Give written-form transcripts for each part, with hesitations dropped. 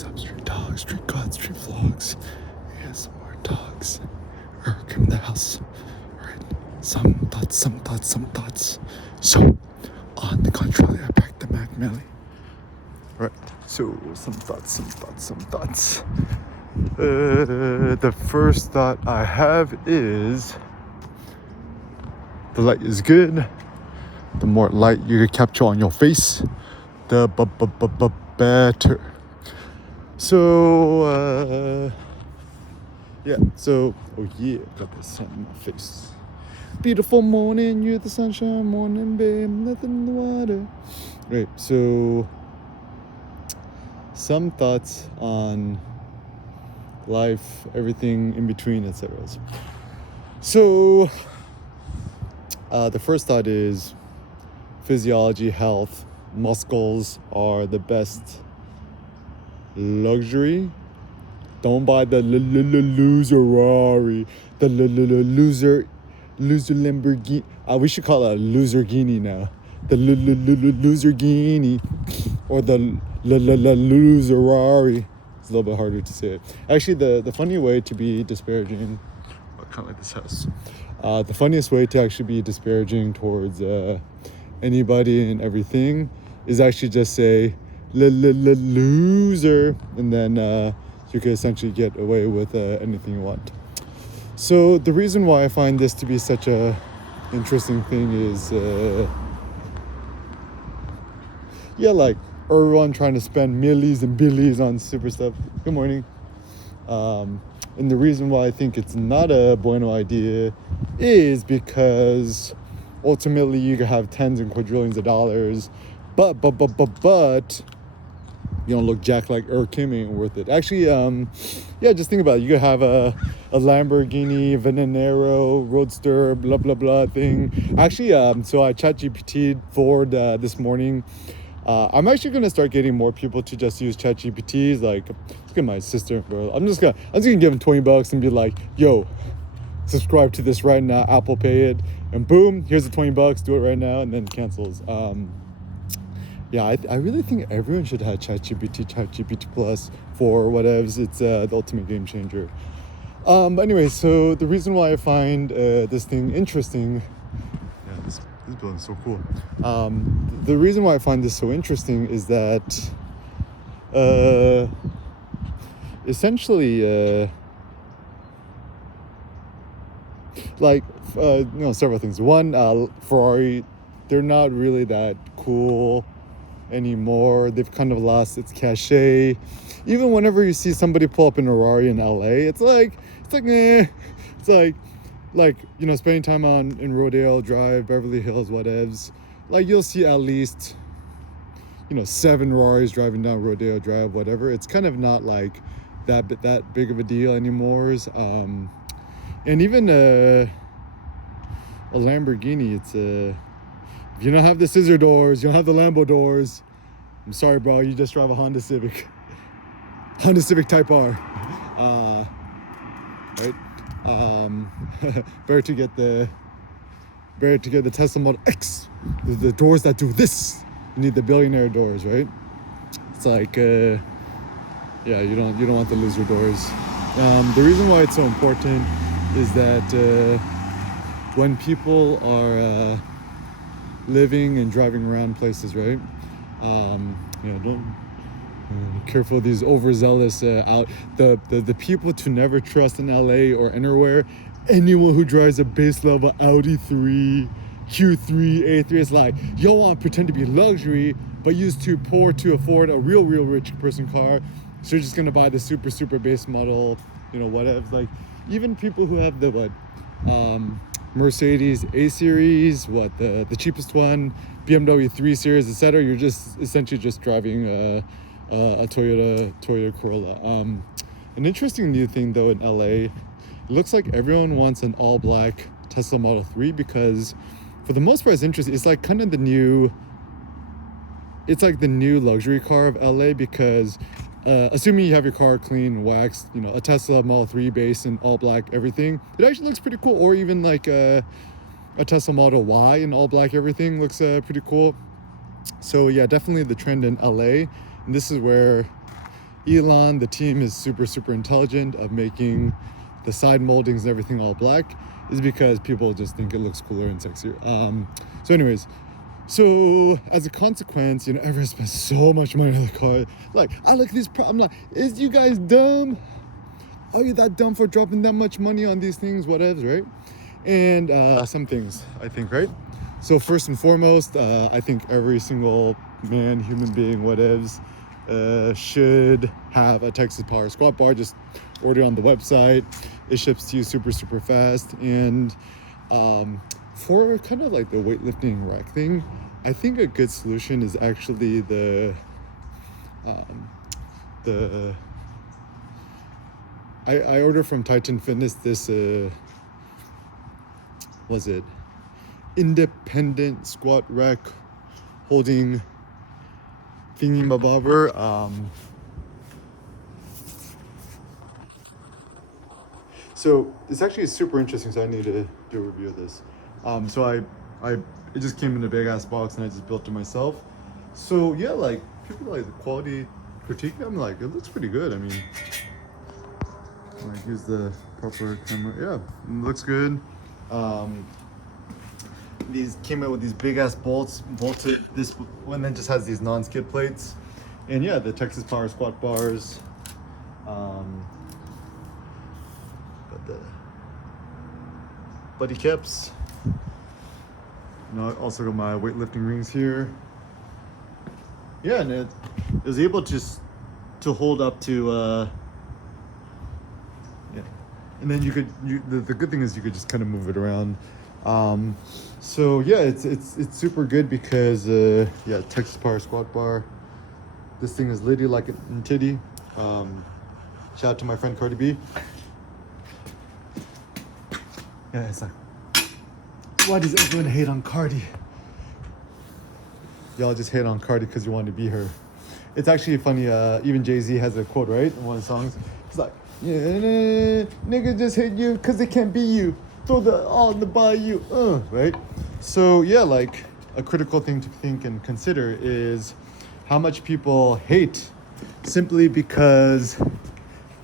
What's up, street dogs, street gods, street vlogs? ASMR dogs. Come in the house. Alright. Some thoughts. So, on the contrary, I packed the Mac Melly. Right. So, some thoughts. The first thought I have is the light is good. The more light you capture on your face, the better. So, got the sun in my face. Beautiful morning, you're the sunshine morning, babe, nothing in the water. Right, so some thoughts on life, everything in between, etc. So, the first thought is physiology, health, muscles are the best luxury. Don't buy the loser Rari, the loser Lamborghini. We should call it a loserghini now. The loserghini or the loser Rari. It's a little bit harder to say it. Actually, the funny way to be disparaging, I kind of like this house. The funniest way to actually be disparaging towards anybody and everything is actually just say loser, and then you can essentially get away with anything you want. So the reason why I find this to be such a interesting thing is like everyone trying to spend millies and billions on super stuff. Good morning. And the reason why I think it's not a bueno idea is because ultimately you can have tens and quadrillions of dollars, but you don't look jack like Kim ain't worth it. Actually, just think about it. You could have a Lamborghini Venenero Roadster blah blah blah thing. Actually, so I ChatGPT'd Ford this morning. I'm actually gonna start getting more people to just use ChatGPTs. Like, look at my sister, bro. I'm just gonna give them $20 and be like, yo, subscribe to this right now, Apple Pay it, and boom, here's the $20, do it right now, and then cancels. I really think everyone should have ChatGPT Plus for whatevs. It's the ultimate game changer. But anyway, so the reason why I find this thing interesting, this building's so cool. The reason why I find this so interesting is that essentially several things. One, Ferrari, they're not really that cool anymore. They've kind of lost its cachet. Even whenever you see somebody pull up in a Ferrari in LA, it's like spending time in Rodeo Drive, Beverly Hills, whatevs. Like, you'll see at least 7 Ferraris driving down Rodeo Drive, whatever. It's kind of not like that big of a deal anymore. And even a Lamborghini, it's if you don't have the scissor doors, you don't have the Lambo doors, I'm sorry, bro, you just drive a Honda Civic Type R. Right? Better to get the Tesla Model X, the doors that do this. You need the billionaire doors, right? It's like you don't want the loser doors. The reason why it's so important is that when people are living and driving around places, right? Don't careful of these overzealous the people to never trust in LA or anywhere. Anyone who drives a base level Audi 3, Q3, A3, it's like, y'all want to pretend to be luxury, but you're too poor to afford a real rich person car. So you're just gonna buy the super base model, whatever. Like, even people who have the Mercedes A series, the cheapest one, BMW 3 series, etc. You're just essentially just driving a Toyota Corolla. An interesting new thing though in LA, it looks like everyone wants an all black Tesla Model 3 because for the most part it's interesting. It's like kind of the new luxury car of LA because assuming you have your car clean, waxed, a Tesla Model 3 base in all black everything, it actually looks pretty cool. Or even like a Tesla Model Y in all black everything looks pretty cool. So yeah, definitely the trend in LA. And this is where Elon, the team is super intelligent of making the side moldings and everything all black, is because people just think it looks cooler and sexier. So anyways, so as a consequence, everyone spends so much money on the car. Like, I look at these, I'm like, is you guys dumb? Are you that dumb for dropping that much money on these things? Whatevs, right? And some things, I think, right? So first and foremost, I think every single man, human being, whatevs, should have a Texas Power squat bar. Just order on the website. It ships to you super fast. And for kind of like the weightlifting rack thing, I think a good solution is actually I ordered from Titan Fitness this was it independent squat rack holding thingy mabobber. So it's actually super interesting. So I need to do a review of this. So it just came in a big ass box and I just built it myself. So yeah, like people like the quality critique. I'm like, it looks pretty good. I mean, like use the proper camera. Yeah, it looks good. These came out with these big ass bolts, bolted. This one then just has these non-skid plates, and yeah, the Texas Power squat bars. Got the buddy caps. I also got my weightlifting rings here. Yeah, and it was able to hold up to. Yeah, and then the good thing is you could just kind of move it around. So yeah, it's super good because yeah, Texas Power squat bar. This thing is literally like a titty. Shout out to my friend Cardi B. Yeah, it's like, why does everyone hate on Cardi? Y'all just hate on Cardi because you want to be her. It's actually funny. Even Jay-Z has a quote, right, in one of the songs. He's like, yeah, niggas just hate you because they can't be you. Throw the all in the bayou, right? So yeah, like a critical thing to think and consider is how much people hate simply because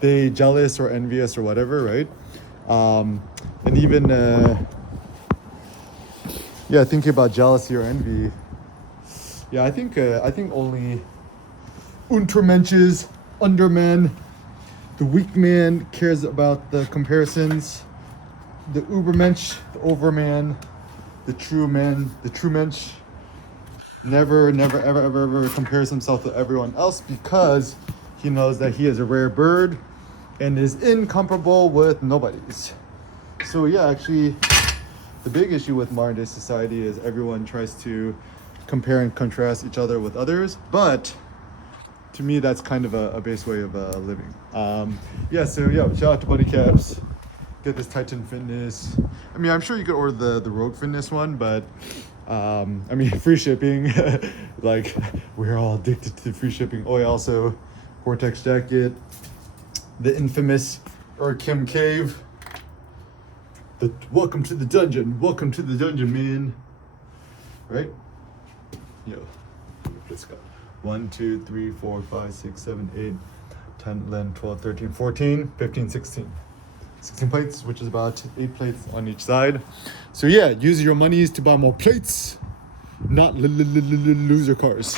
they jealous or envious or whatever, right? And even yeah, thinking about jealousy or envy. Yeah, I think only Untermenches, Underman, the weak man cares about the comparisons. The Ubermensch, the Overman, the true man, the true mensch never ever compares himself to everyone else because he knows that he is a rare bird and is incomparable with nobody's. So yeah, actually, the big issue with modern day society is everyone tries to compare and contrast each other with others, but to me, that's kind of a base way of living. Yeah, so yeah, shout out to Buddy Caps. Get this Titan Fitness. I mean, I'm sure you could order the Rogue Fitness one, but I mean, free shipping. Like, we're all addicted to free shipping. Oh, yeah, also Gore-Tex jacket, the infamous Kim Cave. The welcome to the dungeon, man. Right? Yo, let's go. 1, 2, 3, 4, 5, 6, 7, 8, 10, 11, 12, 13, 14, 15, 16. 16 plates, which is about 8 plates on each side. So yeah, use your monies to buy more plates, not lose your cars.